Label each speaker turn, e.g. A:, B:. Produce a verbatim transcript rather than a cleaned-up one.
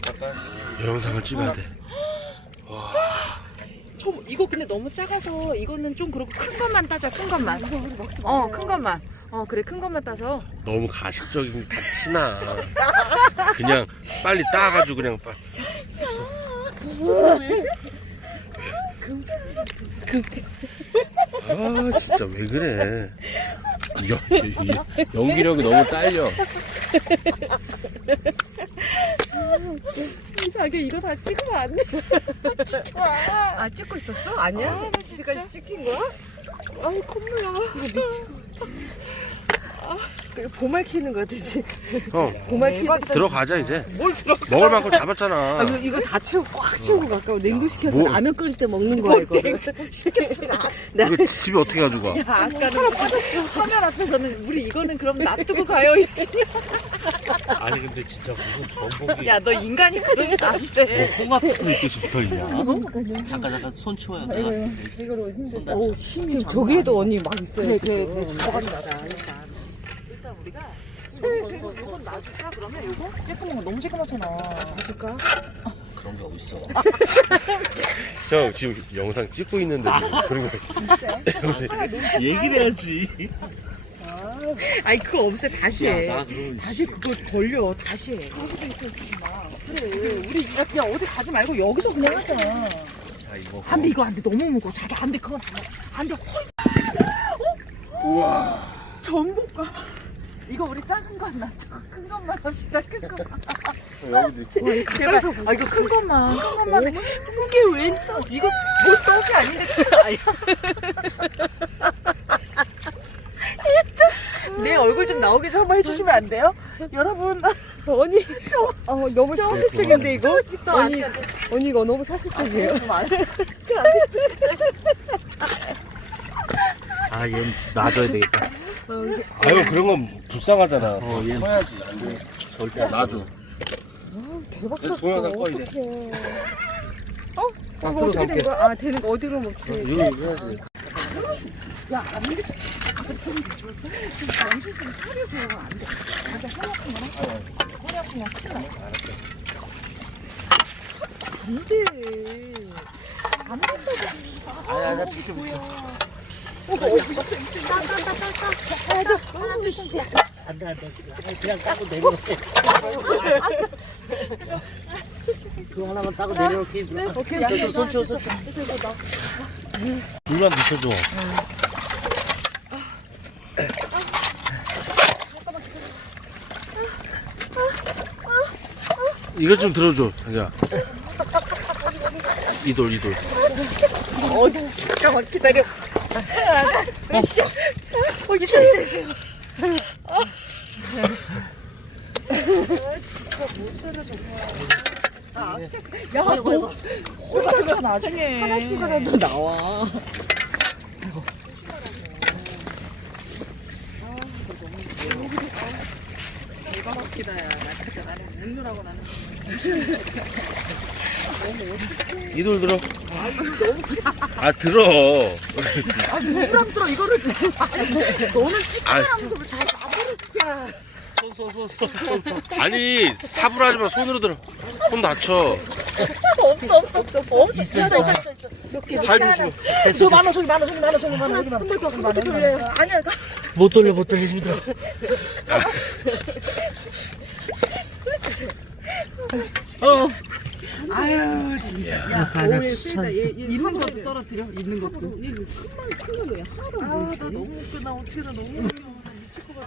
A: 영상을 찍어야 돼. 와.
B: 저 이거 근데 너무 작아서 이거는 좀 그렇고 큰 것만 따자. 큰 것만. 어, 큰 것만. 어, 그래 큰 것만 따서.
A: 너무 가식적인 게 다 티나. 그냥 빨리 따가지고 그냥 빨리. 아 진짜 왜 그래? 연, 연기력이 너무 딸려.
B: 자기 이거 다 찍으면 안 돼.
C: 아 찍고 있었어? 아니야?
B: 아, 나 진짜.
C: 지금까지 찍힌 거야?
B: 아우 콧물 나.
C: 이거 미치고. 이거 보말 키는 거 같지?
A: 형
C: 보말 키는
A: 들어가자 이제.
B: 뭘 들어가?
A: 먹을 만큼 잡았잖아.
C: 아, 이거, 이거 다 채우고 꽉 채우고 가까워. 냉동시켜서
A: 뭐?
C: 라면 끓일 때 먹는 거야 이거.
A: 이거 집에 어떻게 가지고 가?
B: 야, 아까는 화면 앞에서는 우리 이거는 그럼 놔두고 가요.
D: 아니 근데 진짜 무슨 전복이
B: 야, 너 인간이 그러면 안 돼.
D: 홍합도 이렇게 붙어 있냐? 잠깐 잠깐 손 치워야 돼.
C: 이거로
D: 손
C: 힘들다.
D: 다쳐.
C: 지금 저기에도 언니 막 있어요.
B: 그래,
C: 지금.
B: 그래, 그래. 잡아가자, 일단. 일단 우리가 요거, 요건 놔줄까? 그러면 요거? 쬐끄만 거 너무 쬐끄맣잖아.
C: 놔줄까?
D: 그런 게 어딨어?
A: 형 지금 영상 찍고 있는데 그런 거
C: 진짜?
D: 얘기를 해야지.
B: 아니, 그거 없애. 다시 해.
D: 야, 나 그러면
B: 다시 그거 걸려. 다시 해. 그래. 우리 야, 그냥 어디 가지 말고 여기서 그냥 하자.
D: 자 이거.
B: 안 돼, 이거 안 돼. 너무 무거워. 자기 안 돼. 그건 안 돼. 헐.
A: 우와.
B: 전복과. 이거 우리 작은 거 안 놔두고 큰 것만 합시다. 큰 것만.
A: 여기도
B: 제발. 아, 이거 큰 것만. 큰 것만. 이게 웬 떡? 이거 뭐 떡이 아닌데. 내 얼굴 좀 나오게 좀 한번 해주시면 안 돼요? 여러분.
C: 언니, 어, 너무 사실적인데 이거?
B: 또 안
C: 언니,
B: 돼, 안 돼.
C: 언니 이거 너무 사실적이에요.
D: 아 얘 놔줘야 되겠다.
A: 아유 그런 건 불쌍하잖아.
D: 어, 얘
A: 커야지. 안 돼. 절대 안 놔줘.
C: 대박
A: 그래서
C: 사건.
A: 동영상 꺼, 이제.
C: 어떡해. 어? 이거
A: 박스로
C: 어떻게 된
A: 담게.
C: 거야? 아, 되는 거 어디로 먹지?
A: 여기 해야지.
B: 야, 안 돼. 좀, 좀 정신 좀 차리고 안 돼. 안 돼. 허리 아프면 하 허리 아프면 큰일 나. 안 돼. 안 된다고.
D: 아야 나 비켜 비켜.
C: 하나도 씨.
D: 안돼 안돼 그냥 따고 내려놓게. 그거 하나만 따고 내려놓게.
C: 오케이.
D: 됐어 손 치워 손 치워.
A: 물만 비춰줘. 이거 좀 들어줘, 자기야. 이돌, 이돌.
C: 어디? 잠깐만 기다려. 어, 있어, 있어, 있어. 진짜 못 살아 정말. 아,
B: 야, 너 호박차 나중에.
C: 하나씩이라도 나와.
B: 대박 웃기다, 야. 나 진짜 나는 웃느라고 나는.
A: 이돌 들어. 아, 들어.
B: 아, 누구랑 들어, 이거를. 너는 찍기만
A: 아,
B: 하면서 왜 자꾸 나보를. 야.
D: 손손손손 손.
A: 아니, 사불하지 마. 손으로 들어. 손 다쳐.
B: 없어, 없어, 없어. 없어.
D: 있어, 있어.
A: 발 조심해.
B: 저 많아, 저기 많아, 저기 많아, 저기 많아, 여기 많아.
C: 한번 더, 한번 더 돌려요.
B: 아니야,
D: 못 돌려 못 돌려 힘들어.
B: 어. 아유, 진짜.
C: 야, 오해 세다. 얘, 얘
B: 있는 것도 떨어뜨려, 있는 것도.
C: 얘 큰만 큰 놈이야. 하나도 안
B: 아,
C: 보이지.
B: 나 너무 웃겨. 나 어떻게 나 너무 웃겨. 나 미칠 것 같아.